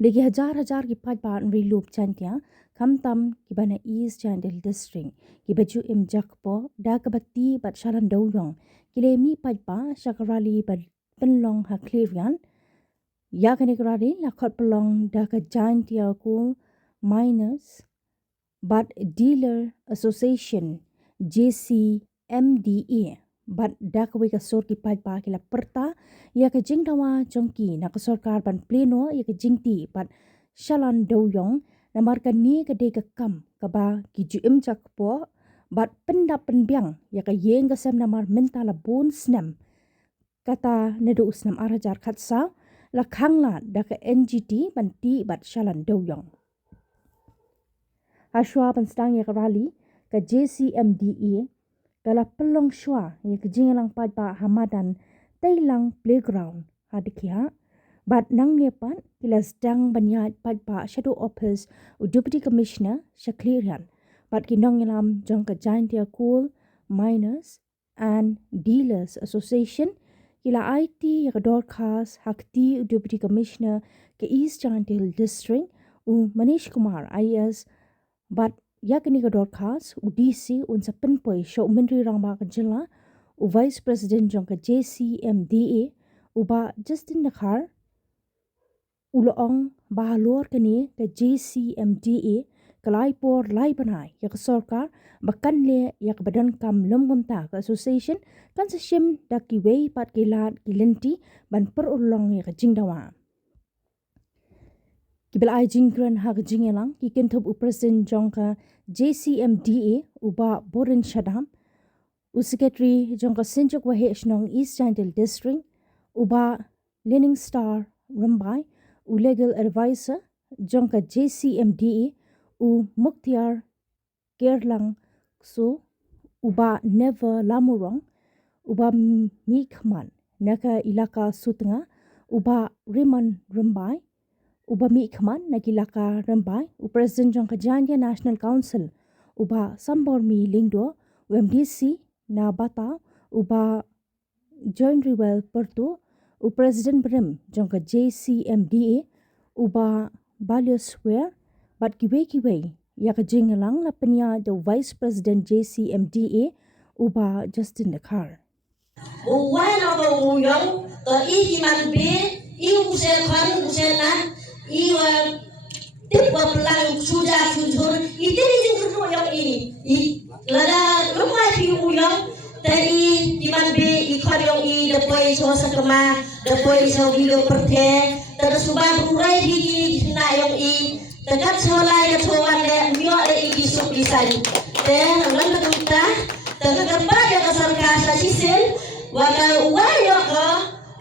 Legi हजार की पाँच बार रिलूप chantia kam tam ki bana East Chandel District ki baju im jakpo da kabati bat shalan doyong ki le mi paaj pa shakarali bat penlong ha clearian ya kanikrari la khot pelong da ka chantia ko minus but dealer association JCMDA but dak we ka sor ki paaj pa ki la perta ya ka jingdawa jongki na ka sarkar ban pleno ya ka jingti but shalan doyong na marka ni ka de ka kam ka ba ki ju im chak po but pendap penbyang ya ka yeng ka sem na mar menta la bon snam kata ne do usnam arajar khatsa la khangla da ka NGT ban ti but shalan doyong Ashwa panstang ya ka rally ka JCMDA kala pelong shwa ya ka jingalang paaj pa hamadan tailang playground hadikia but nang nepan kila sedang banyat paaj pa shadow office u deputy commissioner shaklirian but kinong yalam jong ka giantia cool miners and dealers association kila IT ya ka dorcas hakti u deputy commissioner ke East Chandel district u Manish Kumar IS but yakni ka dorcas u DC un sa penpoi show menteri rangba ka jilla u vice president jong ka JCMDA u ba Justin Nakhar u loong ba lor kani ka JCMDA kalai por lai banai ya ka sarkar bakan le ya ka badan kam lomgom ta ka association kan sa shim da ki wei pat ki lat ki lenti ban per ulong ya ka jingdawa Kibel ai jingran ha jingelang ki kenthop u president jongka JCMDA uba Borin Shadam u secretary jongka Sinjuk Wahe Shnong East Chandel District uba Lening Star Rambai u legal advisor jongka JCMDA u Muktiar Kerlang so uba Never Lamurong uba Mikman naka ilaka Sutnga uba Riman Rambai Ubami Khman Nagilaka Rambai, President Jong Kajandia National Council, Uba Sambormi Lingdo, UMDC na Bata, Uba John Riwell Pertu, President Brim Jong JCMDA, Uba Balios Square, but Kiwe, Yaka Jingalang la Penya the Vice President JCMDA, Uba Justin Nakhar. One of the young, the human being, you say, iwan tiba pelang sudah sujur itu dijengker yang ini lada rumah di uyang tadi iman be ikut yang ini depai suasa kema depai so video perke terus subah berurai di na yang ini dekat solai ke sowan le mio le iki sok disani dan lan kita dekat tempat yang sarkas sisil wala uwayo ke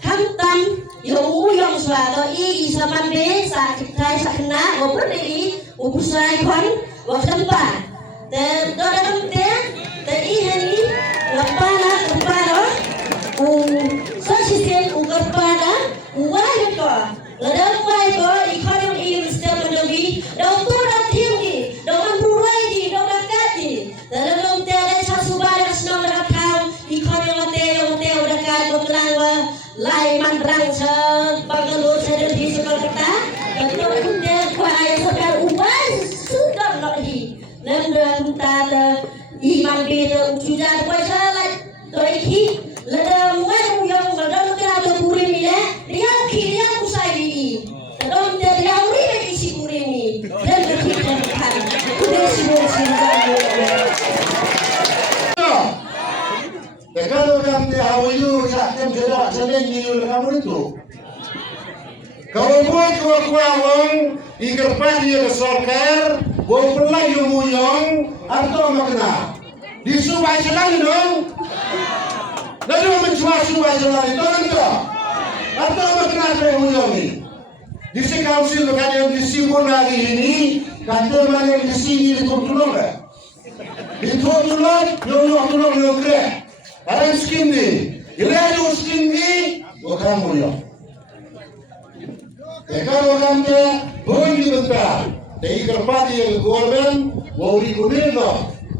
hantam yung uyong suato igi sa mande sa kitay sa kena o pwede ubusay kon o tempa dan doda kamte dan ihani ngapana kampano so sisel ugarpana uwayo ko ladang uwayo ko ikon yung iyo stel mandogi daw turang tinggi daw mamburay di daw nakati dan daw tere sa subara snong nakakaw ikon yung mateo dakat o kalangwa lai mandrang sa Bangalore sa di sekolah kita betul dia kuai sekal uban sudah lagi dan tada iman beda sudah kuasa lai toiki lada muat yang lada kita ada kurim ni dia kiri aku saya ini dan dia uri bagi si kurim ni dan kita kan udah semua Kalau kami awayu sakit jelas selain diul kamu itu. Kalau buat kuang ikerpan dia sarkar, buat pelai muyong atau makna. Di subay selagi dong. Lalu mencuba subay selagi dong enggak? Atau makna saya muyong ini. Di si council kan yang disibuk lagi ini, kata mana yang di sini ditolong enggak? Ditolong, nyolong kre. Alam skin ni, ilayu skin ni, bukan mulia. Kalau orang dia boleh bentar, dari kerja yang government, boleh guna,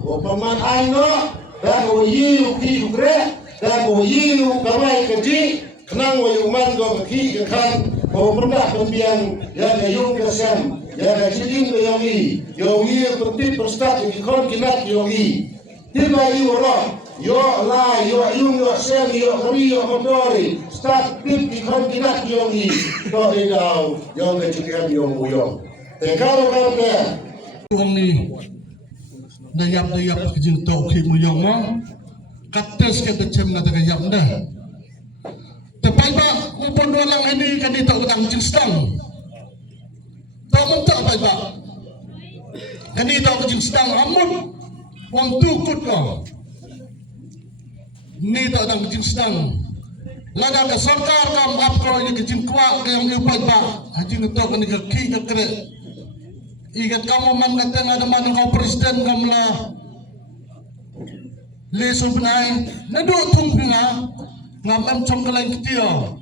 pemain aino, dan boleh uki ukre, dan boleh kawai kerja, kenang boleh uman go kaki kan, Kau pernah kemudian yang yung kesem, yang cincin yongi bertip perstat yang ikon kinat yongi. Tiba yu roh, yo la, yo yung, yo sem, yo kari, yo motori, start tip ikon kinat yongi. Kau idau yang cincin yong. Tekaro karte. Yongi, nayam kejin tau kimu yong mo, kates kita cem nata kayam dah. Tepai ba upon walang ini kan dito ang jinstang. Tawag ta pa ba? Kanito ang jinstang amon. Wang tukot ko. Nito ang jinstang. Laga ka sarkar kam apko ni jinkwa kayong upay ba. Hajin ito kan ki ka kre. Igat kamu man kata nga naman ng presiden kamla. Leso benay nadutong nga ngam chong kalai kitio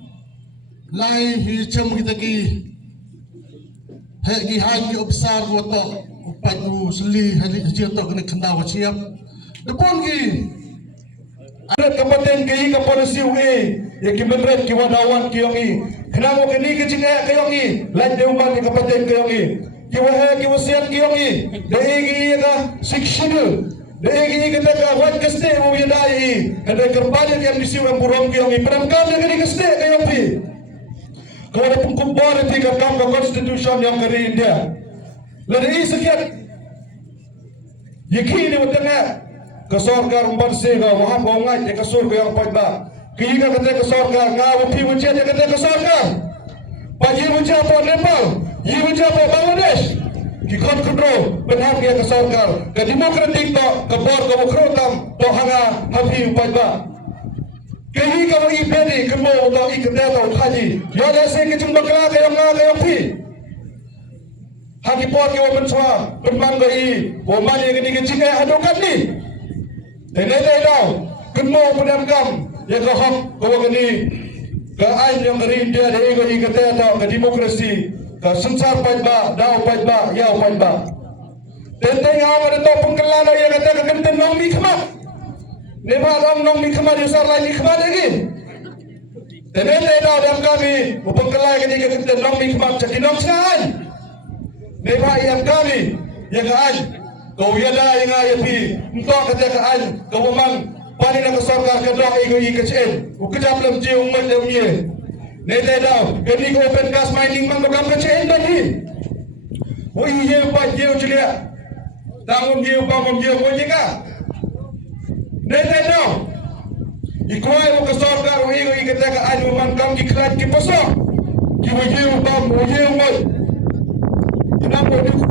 lai hi chem kita ki he gi hai ki obsar ko to upai ku seli hali ji to kena kenda wa siap depon gi ada kabupaten ki kapolisi we ya ki menret ki wadawan ki yongi kena mo kini ki jinga ki yongi lai deuman ki kabupaten ki yongi ki wa he ki wasiat ki yongi dei gi ka sikshinu Degi kita kawan kesde mau yadai, ada kerbanyak yang disiwang burung yang iperamkan negeri kesde kayak pi. Kalau ada pengkumpul di kam konstitusi yang dari India, lalu sekian, yakin di tengah kesorgar bersih kau waham kau ngai kesor kau yang pajak. Kira kata kesorgar ngau pi wujud kata kesorgar. Pagi wujud apa Nepal, ye wujud apa Bangladesh. Kikon kontrol benar dia kesorgar ke demokratik to kebor ke mukrotam to hanga hafi pajba kehi ka i bedi kemo to i kete to thaji yo dese ke chung bakra ke nga ke pi haki po ke wo chwa penman ga i wo mani ke ni ke chinga hadokan ni tene dai daw kemo pedam kam ya ka hok ko ke ni ka ai yang ri dia de go i kete to ke demokrasi ka sansar pajba daw pajba yaw pajba tenteng awak ada topeng kelana yang kata kenten nong mi khmat neba dong nong mi khmat yusar lai mi khmat lagi tene daw dam kami upeng kelai ke kenten nong mi khmat jadi nong sai neba yang kami yang an kau yada yang ayapi untuk kata ka an kau man pani nak sarkar ke dok igo i kecen ukejap lam jiung mat lam ye nete daw kini ko open cast mining man ko kam kecen tadi oh iya pak ye ujilia tanggung jawab ka nete daw ikuai mo kasarkar o igo i kata ka an man kam ki klat ki pasok ki mo ye mo inam mo di ko